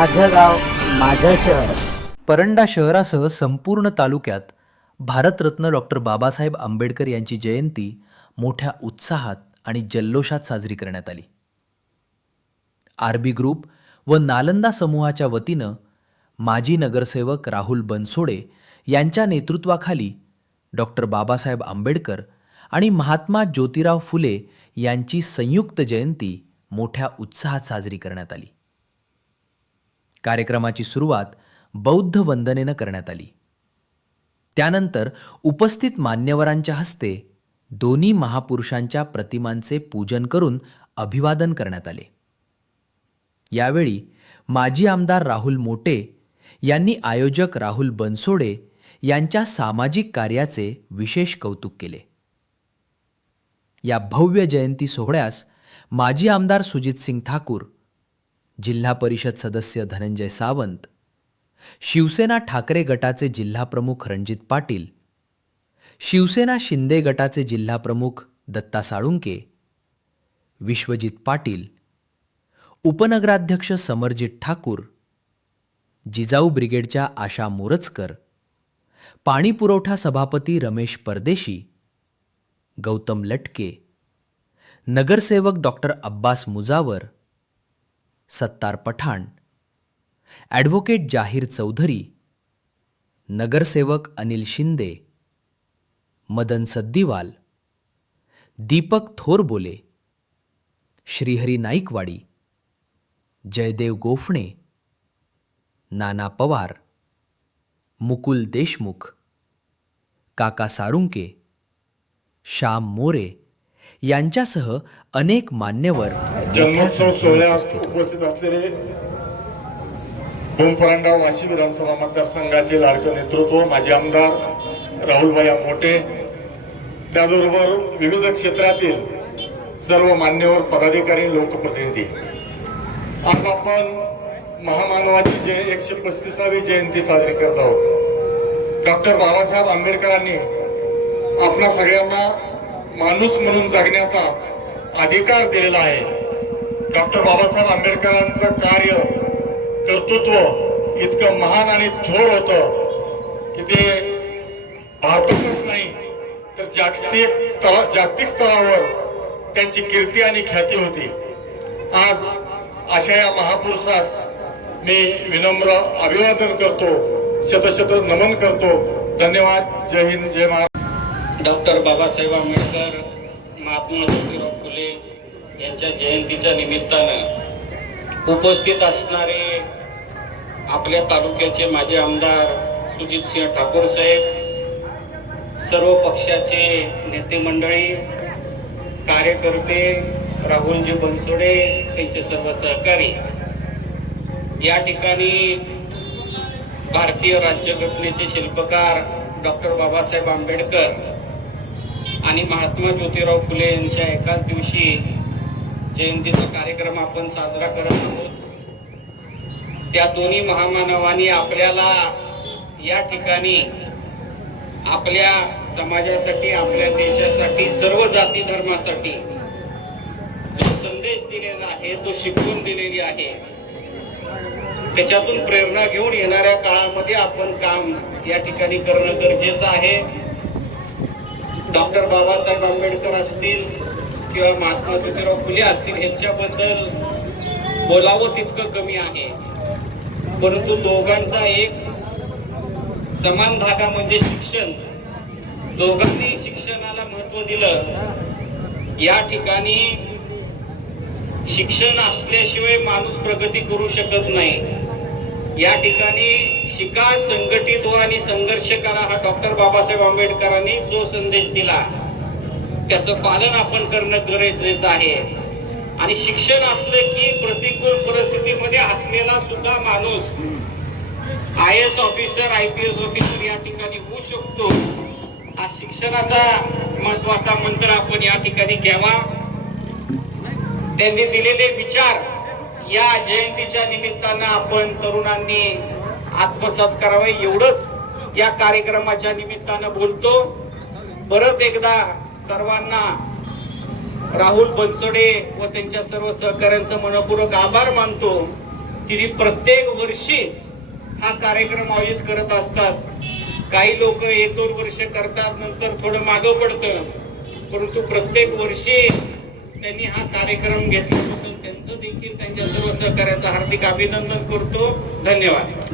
माझं गाव माझं शहर. परंडा शहरासह संपूर्ण तालुक्यात भारतरत्न डॉक्टर बाबासाहेब आंबेडकर यांची जयंती मोठ्या उत्साहात आणि जल्लोषात साजरी करण्यात आली. आरबी ग्रुप व नालंदा समूहाच्या वतीनं माजी नगरसेवक राहुल बनसोडे यांच्या नेतृत्वाखाली डॉक्टर बाबासाहेब आंबेडकर आणि महात्मा ज्योतिराव फुले यांची संयुक्त जयंती मोठ्या उत्साहात साजरी करण्यात आली. कार्यक्रमाची सुरुवात बौद्ध वंदनेनं करण्यात आली. त्यानंतर उपस्थित मान्यवरांच्या हस्ते दोन्ही महापुरुषांच्या प्रतिमांचे पूजन करून अभिवादन करण्यात आले. यावेळी माजी आमदार राहुल मोटे यांनी आयोजक राहुल बनसोडे यांच्या सामाजिक कार्याचे विशेष कौतुक केले. या भव्य जयंती सोहळ्यास माजी आमदार सुजितसिंग ठाकूर, जिल्हा परिषद सदस्य धनंजय सावंत, शिवसेना ठाकरे गटाचे जिल्हाप्रमुख रणजित पाटील, शिवसेना शिंदे गटाचे जिल्हाप्रमुख दत्ता साळुंके, विश्वजित पाटील, उपनगराध्यक्ष समरजित ठाकूर, जिजाऊ ब्रिगेडच्या आशा मोरजकर, पाणी पुरवठा सभापती रमेश परदेशी, गौतम लटके, नगरसेवक डॉक्टर अब्बास मुजावर, सत्तार पठाण, ॲडव्होकेट जाहीर चौधरी, नगरसेवक अनिल शिंदे, मदन सद्दीवाल, दीपक थोरबोले, श्रीहरी नाईकवाडी, जयदेव गोफणे, नाना पवार, मुकुल देशमुख, काका सारुंके, श्याम मोरे यांच्यासह अनेक मान्यवर मोठ्या संख्येने उपस्थित होते. परंडा वाशी विधानसभा मतदारसंघाचे लाडके नेतृत्व माजी आमदार राहुलभाई मोटे, त्याचबरोबर विविध क्षेत्रातील सर्व मान्यवर पदाधिकारी, लोकप्रतिनिधी, आज आपण महामानवाची 135वी जयंती साजरी करत आहोत. डॉक्टर बाबासाहेब आंबेडकरांनी आपणा सगळ्यांना माणूस म्हणून जगण्याचा अधिकार दिलेला आहे. डॉक्टर बाबासाहेब आंबेडकरांचं कार्य, कर्तृत्व इतकं महान आणि थोर होतं की ते भारतातच नाही तर जागतिक स्तरावर त्यांची कीर्ती आणि ख्याती होती. आज अशा या महापुरुषास मी विनम्र अभिवादन करतो, शतशत नमन करतो. धन्यवाद. जय हिंद, जय महाराष्ट्र. डॉक्टर बाबासाहेब आंबेडकर, महात्मा ज्योतिराव फुले यांच्या जयंतीच्या निमित्तानं उपस्थित असणारे आपल्या तालुक्याचे माजी आमदार सुजितसिंह ठाकूर साहेब, सर्व पक्षाचे नेते मंडळी, कार्यकर्ते, राहुलजी बनसोडे यांचे सर्व सहकारी, या ठिकाणी भारतीय राज्यघटनेचे शिल्पकार डॉक्टर बाबासाहेब आंबेडकर आणि महात्मा ज्योतिराव फुले यांच्या एकाच दिवशी जयंतीचा कार्यक्रम आपण साजरा करत आहोत. त्या दोन्ही महामानवांनी आपल्याला या ठिकाणी आपल्या समाजासाठी, आपल्या देशासाठी, सर्व जाती धर्मासाठी जो संदेश दिलेला आहे, तो शिकवून दिलेली आहे. त्याच्यातून प्रेरणा घेऊन येणाऱ्या काळामध्ये आपण काम या ठिकाणी करणं गरजेचं आहे. डॉक्टर बाबासाहेब आंबेडकर असतील किंवा महात्मा ज्योतिराव फुले असतील, यांच्याबद्दल बोलावं तितकं कमी आहे. परंतु दोघांचा एक समान धागा म्हणजे शिक्षण. दोघांनी शिक्षणाला महत्त्व दिलं. या ठिकाणी शिक्षण असल्याशिवाय माणूस प्रगती करू शकत नाही. या ठिकाणी शिका, संघटित व्हा आणि संघर्ष करा, हा डॉक्टर बाबासाहेब आंबेडकरांनी जो संदेश दिला त्याचं पालन आपण करणं गरजेचं आहे. आणि शिक्षण असलं की प्रतिकूल परिस्थितीमध्ये असलेला सुद्धा माणूस IAS ऑफिसर, IPS ऑफिसर या ठिकाणी होऊ शकतो. हा शिक्षणाचा महत्वाचा मंत्र आपण या ठिकाणी घ्यावा. त्यांनी दिलेले विचार या जयंतीच्या निमित्तानं आपण तरुणांनी आत्मसात करावे, एवढंच या कार्यक्रमाच्या निमित्तानं बोलतो. परत एकदा सर्वांना राहुल बनसोडे व त्यांच्या सर्व सहकाऱ्यांचं मनपूर्वक आभार मानतो. तिने प्रत्येक वर्षी हा कार्यक्रम आयोजित करत असतात. काही लोक 1-2 वर्ष करतात, नंतर थोडं मागं पडतं, परंतु प्रत्येक वर्षी त्यांनी हा कार्यक्रम घेतल्याबद्दल त्यांचं देखील त्यांच्या सर्व सहकार्याचं हार्दिक अभिनंदन करतो. धन्यवाद.